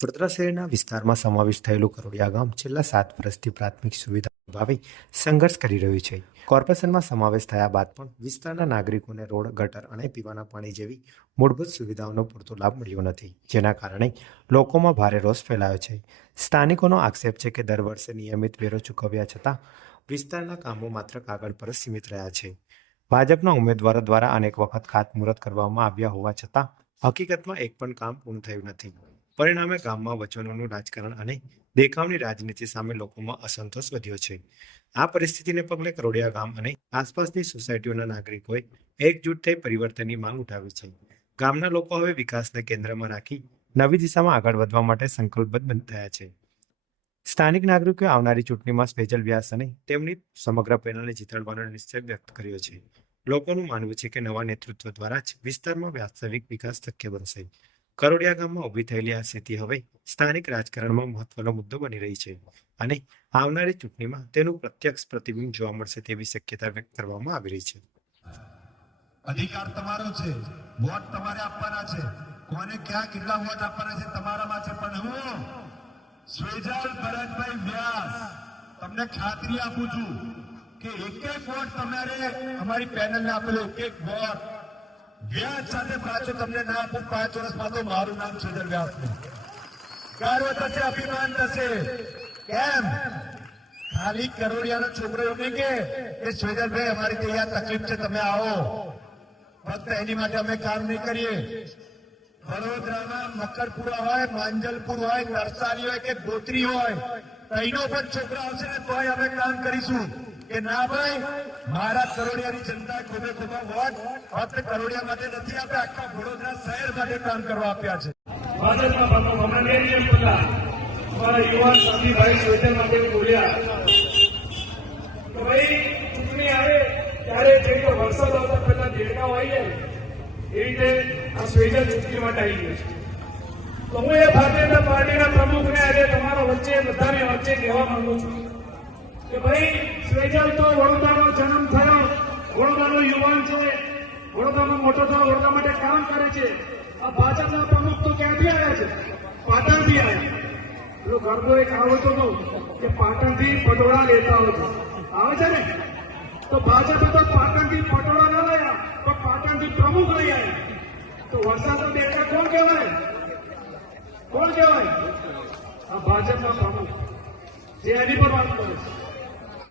વડોદરા શહેરના વિસ્તારમાં સમાવેશ થયેલું કરોડિયા ગામ છેલ્લા 7 વર્ષથી પ્રાથમિક સુવિધા અભાવે સંઘર્ષ કરી રહ્યું છે. કોર્પોરેશનમાં સમાવેશ થયા બાદ પણ વિસ્તારના નાગરિકોને રોડ, ગટર અને પીવાના પાણી જેવી મૂળભૂત સુવિધાઓનો પૂરતો લાભ મળ્યો નથી, જેના કારણે લોકોમાં ભારે રોષ ફેલાયો છે. સ્થાનિકોનો આક્ષેપ છે કે દર વર્ષે નિયમિત વેરો ચૂકવ્યા છતાં વિસ્તારના કામો માત્ર કાગળ પર જ સીમિત રહ્યા છે. ભાજપના ઉમેદવારો દ્વારા અનેક વખત ખાતમુહૂર્ત કરવામાં આવ્યા હોવા છતાં હકીકતમાં એક પણ કામ પૂર્ણ થયું નથી. પરિણામે ગામમાં વચનોનું રાજકારણ અને દેખાવની રાજનીતિ સામે લોકોમાં અસંતોષ વધ્યો છે. આ પરિસ્થિતિને પગલે કરોડિયા ગામ અને આસપાસની સોસાયટીઓના નાગરિકોએ એકજૂટ થઈ પરિવર્તનની માંગ ઉઠાવી છે. ગામના લોકો હવે વિકાસને કેન્દ્રમાં રાખી નવી દિશામાં આગળ વધવા માટે સંકલ્પબદ્ધ થયા છે. સ્થાનિક નાગરિકોએ આવનારી ચૂંટણીમાં સ્પેજલ વ્યાસ અને તેમની સમગ્ર પેનલને જીતાડવાનો નિશ્ચય વ્યક્ત કર્યો છે. લોકોનું માનવું છે કે નવા નેતૃત્વ દ્વારા જ વિસ્તારમાં વાસ્તવિક વિકાસ શક્ય બનશે. કરોડિયા ગામમાં ઊભી થયેલી આ સ્થિતિ હવે સ્થાનિક રાજકારણમાં મહત્વનો મુદ્દો બની રહી છે અને આવનારી ચૂંટણીમાં તેનું પ્રત્યક્ષ પ્રતિબિંબ જોવા મળશે તેવી શક્યતા વ્યક્ત કરવામાં આવી રહી છે. અધિકાર તમારો છે, વોટ તમારે આપવાના છે, કોને ક્યાં કેટલા વોટ આપવાના છે તમારામાં છે. પણ હું સ્વેજલ ભરતભાઈ વ્યાસ તમને ખાતરી આપું છું કે એક વોટ તમારે અમારી પેનલને આપેલો એક વોટ વ્યાજ સાથે પાછો તમને ના આપું 5 વર્ષમાં તો મારું નામ સ્વેજલ વ્યાસ નહીં. ગર્વ થશે, અભિમાન થશે. કેમ ખાલી કરોડિયાનો છોકરો એવું નહીં કે સ્વેજલભાઈ અમારી ત્યાં તકલીફ છે તમે આવો, ફક્ત એની માટે અમે કામ નહીં કરીએ. વડોદરામાં મકરપુરા હોય, માંજલપુર હોય, નરસારી હોય કે ગોત્રી હોય, તઈનો પણ છોકરા આવશે ને તોય અમે કામ કરીશું કે ના ભાઈ મારા કરોડિયાની જનતા ખોબે ખોબા વોટ ફક્ત કરોડિયા માટે નથી આપ્યા, આખા વડોદરા શહેર માટે કામ કરવા આપ્યા છે. ભાજપમાં હમણાં અમારા યુવાન સાથીભાઈ સ્વેજલ માટે બોલ્યા કે ભાઈ ચૂંટણી આવે ત્યારે જે વરસાદ આવતા પહેલા દેડકા હોય જાય એ રીતે આ સ્વેજલ ચૂંટણી માટે આવી ગયું છે. તો હું એ ભારતીય જનતા પાર્ટીના પ્રમુખને આજે તમારા વચ્ચે બધાની વચ્ચે કહેવા માંગુ છું કે ભાઈ સ્વેજલ તો વડોદરાનો જન્મ થયો, વડોદરાનો યુવાન છે, વડોદરામાં મોટો થયો, વડોદરા માટે કામ કરે છે. આ ભાજપના પ્રમુખ તો ક્યાંથી આવ્યા છે? પાટણથી આવ્યા. પેલો ઘરનો એક આવતો હતો કે પાટણથી પટોળા લેતા હતો, આવે છે ને? તો ભાજપે તો પાટણથી પટોળા ન લાયા તો પાટણથી પ્રમુખ લઈ આવ્યા. તો વરસાદનો દેડકા કોણ કહેવાય? કોણ કહેવાય? આ ભાજપના પ્રમુખ જે એની પર વાત કરે છે.